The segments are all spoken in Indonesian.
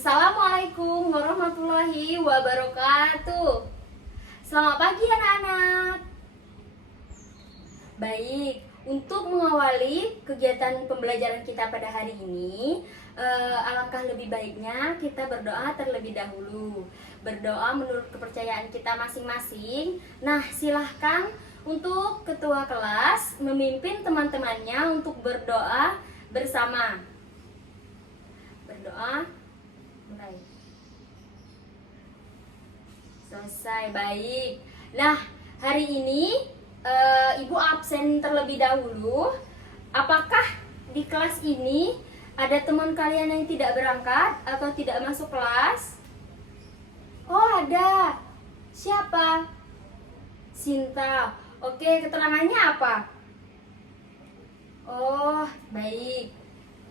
Assalamualaikum warahmatullahi wabarakatuh. Selamat pagi anak-anak. Baik, untuk mengawali kegiatan pembelajaran kita pada hari ini, alangkah lebih baiknya kita berdoa terlebih dahulu. Berdoa menurut kepercayaan kita masing-masing. Nah, silahkan untuk ketua kelas memimpin teman-temannya untuk berdoa bersama. Berdoa, mulai. Selesai, baik. Nah, hari ini Ibu absen terlebih dahulu. Apakah di kelas ini ada teman kalian yang tidak berangkat atau tidak masuk kelas? Oh, ada. Siapa? Sinta. Oke, keterangannya apa? Oh, baik.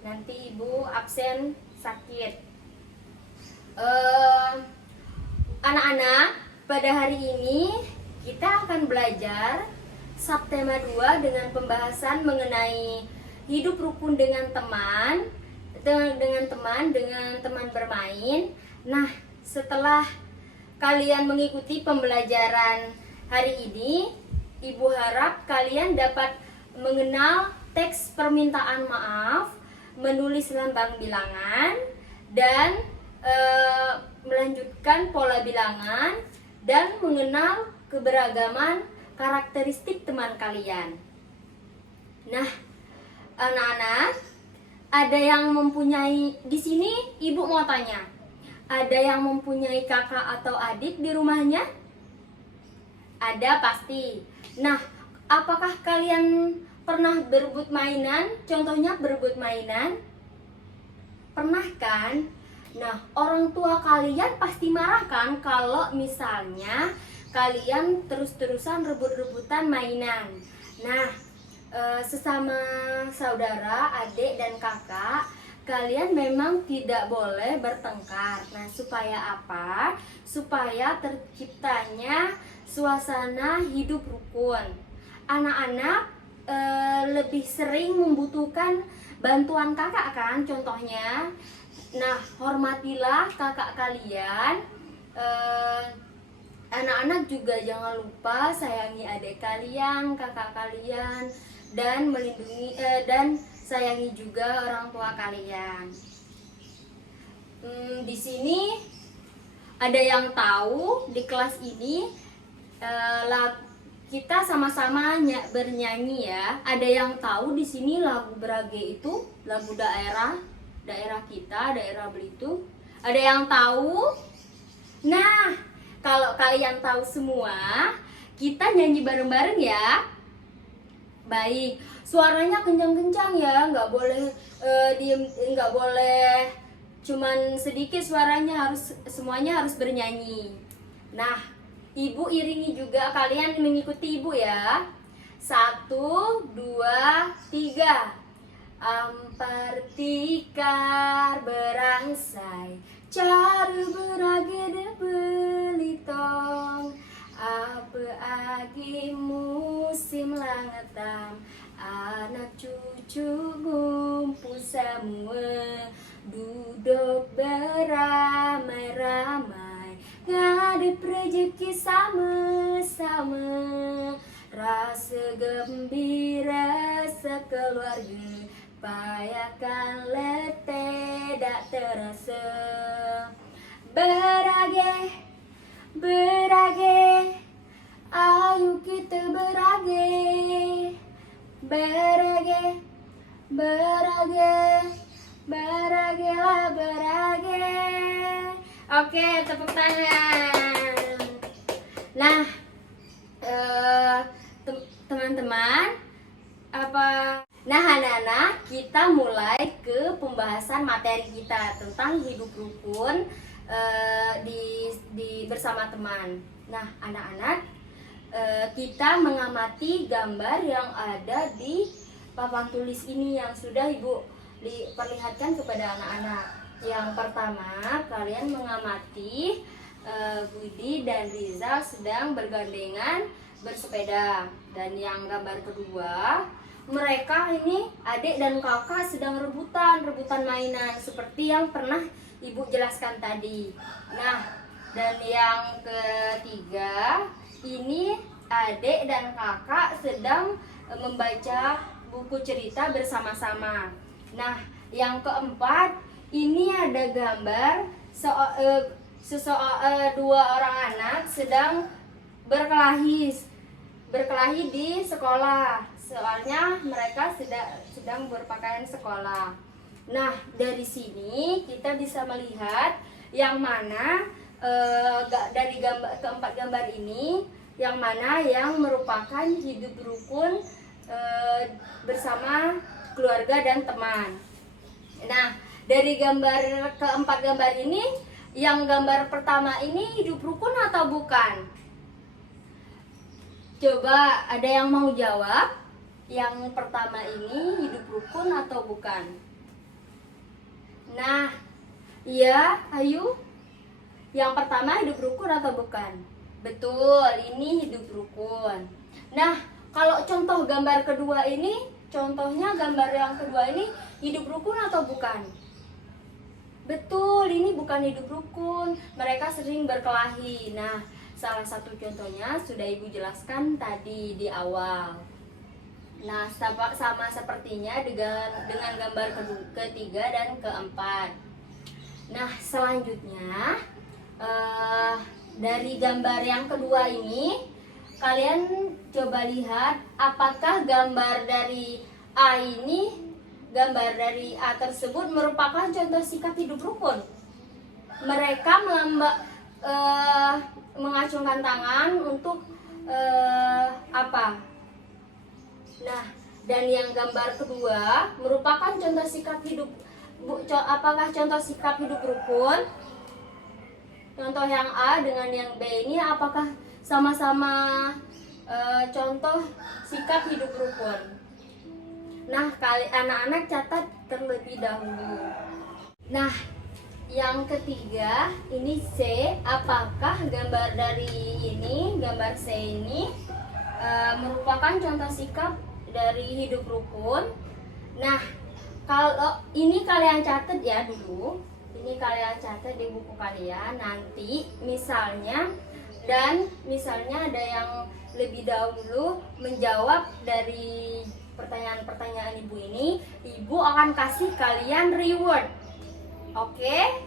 Nanti Ibu absen sakit. Anak-anak, pada hari ini kita akan belajar subtema 2 dengan pembahasan mengenai hidup rukun dengan teman bermain. Nah, setelah kalian mengikuti pembelajaran hari ini, Ibu harap kalian dapat mengenal teks permintaan maaf, menulis lambang bilangan, dan melanjutkan pola bilangan, dan mengenal keberagaman karakteristik teman kalian. Nah, anak-anak, ada yang mempunyai di sini, Ibu mau tanya, ada yang mempunyai kakak atau adik di rumahnya? Ada pasti. Nah, apakah kalian pernah berebut mainan? Contohnya berebut mainan? Pernah kan? Nah, orang tua kalian pasti marah kan kalau misalnya kalian terus-terusan rebut-rebutan mainan. Nah, sesama saudara, adik dan kakak, kalian memang tidak boleh bertengkar. Nah, supaya apa? Supaya terciptanya suasana hidup rukun. Anak-anak lebih sering membutuhkan bantuan kakak kan, contohnya. Nah, hormatilah kakak kalian. Anak-anak juga jangan lupa sayangi adik kalian, kakak kalian, dan melindungi dan sayangi juga orang tua kalian. Di sini ada yang tahu di kelas ini kita sama-sama bernyanyi ya. Ada yang tahu di sini lagu Brage itu lagu daerah kita, daerah Belitung. Ada yang tahu? Nah, kalau kalian tahu semua, kita nyanyi bareng-bareng ya. Baik, suaranya kencang-kencang ya, nggak boleh diem, nggak boleh cuman sedikit suaranya, semuanya harus bernyanyi. Nah, Ibu iringi juga, kalian mengikuti Ibu ya. 1, 2, 3. Ampar tikar berangsai, caru berage de belitong, apa agi musim langetam, anak cucu ngumpul semua, duduk beramai-ramai, ngadep rezeki sama-sama, rasa gembira sekeluarga, payakan letih tak terasa. Berage, berage, ayo kita berage. Berage, berage, berage lah berage. Oke, tepuk tangan. Nah, teman-teman, Nah, anak-anak, kita mulai ke pembahasan materi kita tentang hidup rukun bersama teman. Nah, anak-anak, kita mengamati gambar yang ada di papan tulis ini yang sudah Ibu perlihatkan kepada anak-anak. Yang pertama, kalian mengamati Budi dan Rizal sedang bergandengan bersepeda. Dan yang gambar kedua, mereka ini adik dan kakak sedang rebutan mainan seperti yang pernah Ibu jelaskan tadi. Nah, dan yang ketiga, ini adik dan kakak sedang membaca buku cerita bersama-sama. Nah, yang keempat, ini ada gambar dua orang anak sedang berkelahi di sekolah. Soalnya mereka sedang berpakaian sekolah. Nah, dari sini kita bisa melihat yang mana dari keempat gambar ini, yang mana yang merupakan hidup rukun bersama keluarga dan teman. Nah, dari keempat gambar ini, yang gambar pertama ini hidup rukun atau bukan? Coba ada yang mau jawab? Yang pertama ini hidup rukun atau bukan? Nah, iya, ayo. Yang pertama hidup rukun atau bukan? Betul, ini hidup rukun. Nah, kalau contoh gambar kedua ini, contohnya gambar yang kedua ini hidup rukun atau bukan? Betul, ini bukan hidup rukun. Mereka sering berkelahi. Nah, salah satu contohnya sudah Ibu jelaskan tadi di awal. Nah, sama sepertinya dengan gambar ketiga dan keempat. Nah, selanjutnya dari gambar yang kedua ini, kalian coba lihat apakah gambar dari A ini, gambar dari A tersebut merupakan contoh sikap hidup rukun. Mereka mengacungkan tangan untuk apa? Nah, dan yang gambar kedua merupakan contoh sikap hidup. Apakah contoh sikap hidup rukun? Contoh yang A dengan yang B ini apakah sama-sama contoh sikap hidup rukun? Nah, anak-anak catat terlebih dahulu. Nah, yang ketiga ini C. Apakah gambar dari ini, gambar C ini merupakan contoh sikap dari hidup rukun? Nah, kalau ini kalian catat ya dulu. Ini kalian catat di buku kalian. Nanti misalnya ada yang lebih dahulu menjawab dari pertanyaan-pertanyaan Ibu ini, Ibu akan kasih kalian reward. Oke?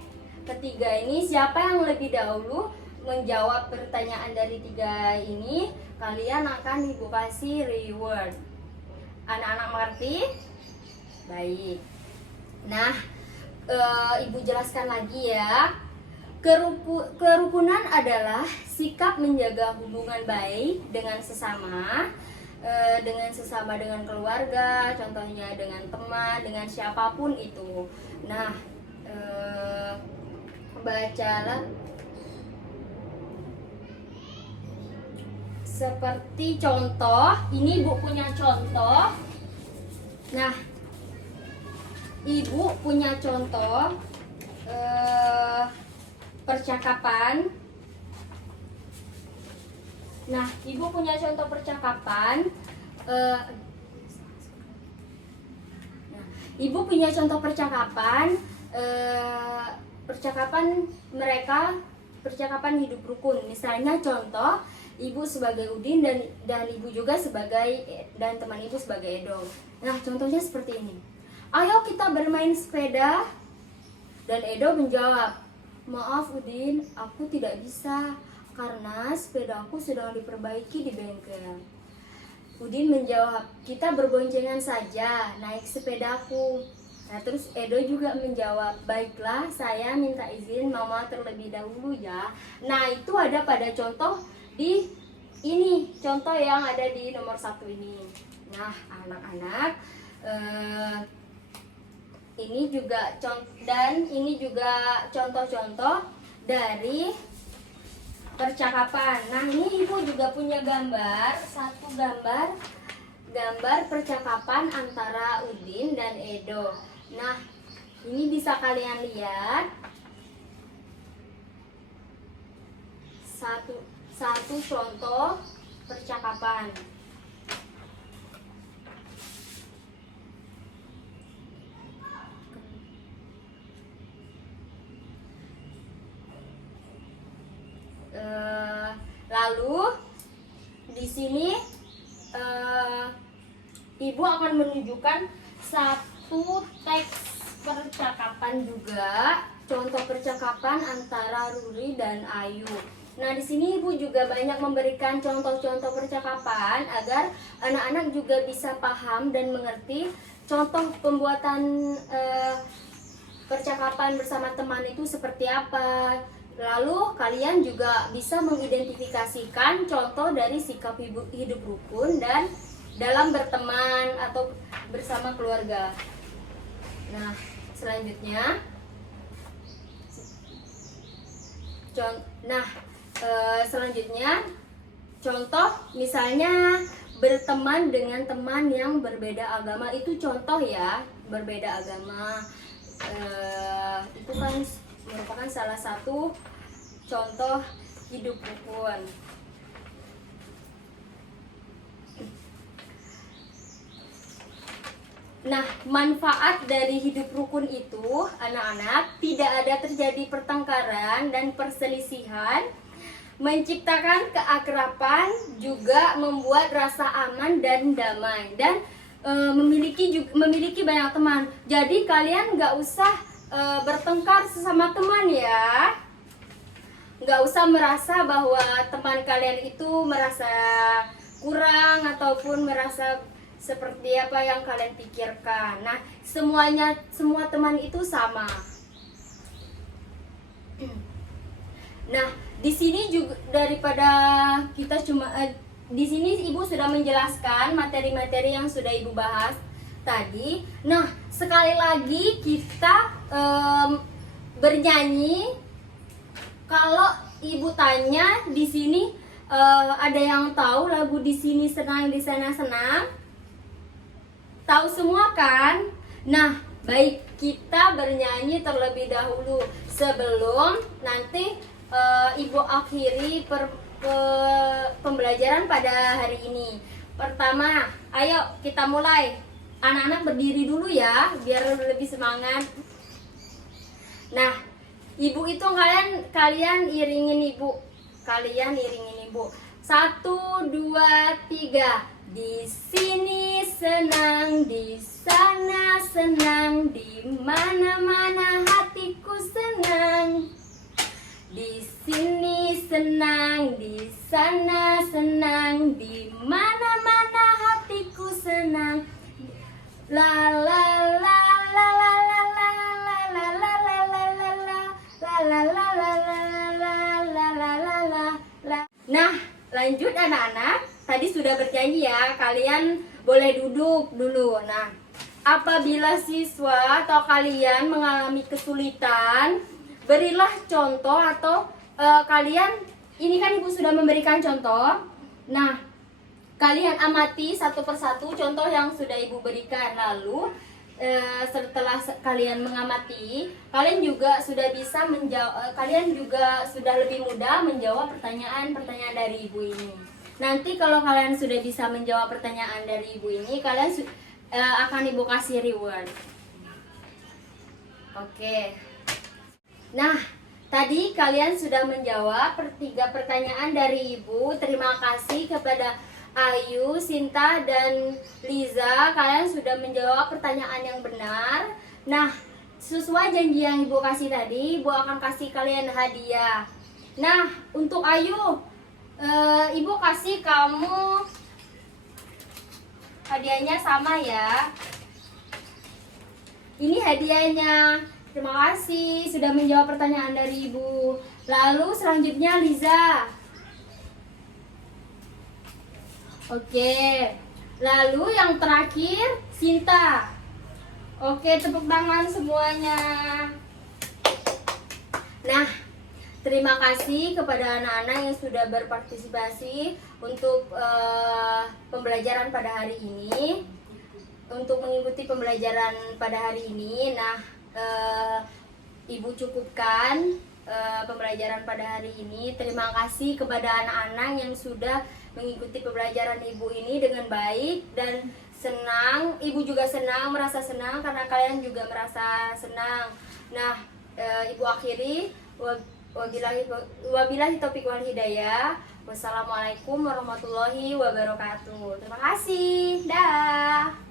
Ketiga ini, siapa yang lebih dahulu menjawab pertanyaan dari tiga ini, kalian akan Ibu kasih reward. Anak-anak mengerti? Baik. Nah, Ibu jelaskan lagi ya. Kerukunan adalah sikap menjaga hubungan baik dengan sesama, dengan keluarga, contohnya dengan teman, dengan siapapun itu. Nah, bacalah seperti contoh. Ini Ibu punya contoh. Nah, Ibu punya contoh percakapan. Nah, Ibu punya contoh percakapan. Ibu punya contoh percakapan. Percakapan hidup rukun. Misalnya contoh, Ibu sebagai Udin dan Ibu juga dan teman Ibu sebagai Edo. Nah, contohnya seperti ini. Ayo kita bermain sepeda. Dan Edo menjawab, maaf Udin, aku tidak bisa karena sepeda aku sedang diperbaiki di bengkel. Udin menjawab, kita berboncengan saja naik sepedaku. Nah, terus Edo juga menjawab, baiklah, saya minta izin mama terlebih dahulu ya. Nah, itu ada pada contoh di ini, contoh yang ada di nomor 1 ini. Nah, anak-anak, ini juga contoh-contoh dari percakapan. Nah, ini Ibu juga punya satu gambar percakapan antara Udin dan Edo. Nah, ini bisa kalian lihat satu contoh percakapan. Lalu di sini Ibu akan menunjukkan satu teks percakapan juga, contoh percakapan antara Ruri dan Ayu. Nah, di sini Ibu juga banyak memberikan contoh-contoh percakapan agar anak-anak juga bisa paham dan mengerti contoh pembuatan percakapan bersama teman itu seperti apa. Lalu kalian juga bisa mengidentifikasikan contoh dari sikap hidup rukun dan dalam berteman atau bersama keluarga. Nah, selanjutnya contoh misalnya berteman dengan teman yang berbeda agama, itu contoh ya, berbeda agama. Itu kan merupakan salah satu contoh hidup rukun. Nah, manfaat dari hidup rukun itu, anak-anak, tidak ada terjadi pertengkaran dan perselisihan, menciptakan keakraban, juga membuat rasa aman dan damai, dan memiliki banyak teman. Jadi kalian nggak usah bertengkar sesama teman ya. Nggak usah merasa bahwa teman kalian itu merasa kurang ataupun merasa seperti apa yang kalian pikirkan. Nah, semua teman itu sama. Nah, di sini juga daripada kita di sini Ibu sudah menjelaskan materi-materi yang sudah Ibu bahas tadi. Nah, sekali lagi kita bernyanyi. Kalau Ibu tanya di sini ada yang tahu lagu di sini senang di sana senang? Tahu semua kan? Nah, baik, kita bernyanyi terlebih dahulu sebelum nanti Ibu akhiri pembelajaran pada hari ini. Pertama, ayo kita mulai. Anak-anak berdiri dulu ya, biar lebih semangat. Nah, Ibu itu kalian iringin Ibu. Kalian iringin Ibu. 1, 2, 3. Di sini senang, di sana senang, di mana-mana hatiku senang. Di sini senang, di sana senang, di mana-mana hatiku senang. La la la la la la la la la la la la la la la la la la. Nah, lanjut anak-anak. Tadi sudah bernyanyi ya, kalian boleh duduk dulu. Nah, apabila siswa atau kalian mengalami kesulitan, berilah contoh atau kalian, ini kan Ibu sudah memberikan contoh. Nah, kalian amati satu persatu contoh yang sudah Ibu berikan. Lalu setelah kalian mengamati, kalian juga sudah bisa kalian juga sudah lebih mudah menjawab pertanyaan-pertanyaan dari Ibu ini. Nanti kalau kalian sudah bisa menjawab pertanyaan dari Ibu ini, kalian akan Ibu kasih reward. Oke. Nah, tadi kalian sudah menjawab 3 pertanyaan dari Ibu. Terima kasih kepada Ayu, Sinta, dan Liza. Kalian sudah menjawab pertanyaan yang benar. Nah, sesuai janji yang Ibu kasih tadi, Ibu akan kasih kalian hadiah. Nah, untuk Ayu, Ibu kasih kamu hadiahnya sama ya. Ini hadiahnya. Terima kasih sudah menjawab pertanyaan dari Ibu. Lalu selanjutnya Liza. Oke. Lalu yang terakhir Sinta. Oke, tepuk tangan semuanya. Nah, terima kasih kepada anak-anak yang sudah berpartisipasi untuk pembelajaran pada hari ini. Untuk mengikuti pembelajaran pada hari ini, nah, Ibu cukupkan pembelajaran pada hari ini. Terima kasih kepada anak-anak yang sudah mengikuti pembelajaran Ibu ini dengan baik dan senang. Ibu juga senang, merasa senang karena kalian juga merasa senang. Nah, Ibu akhiri. Wabillahi taufiq wal hidayah. Wassalamualaikum warahmatullahi wabarakatuh. Terima kasih. Dah.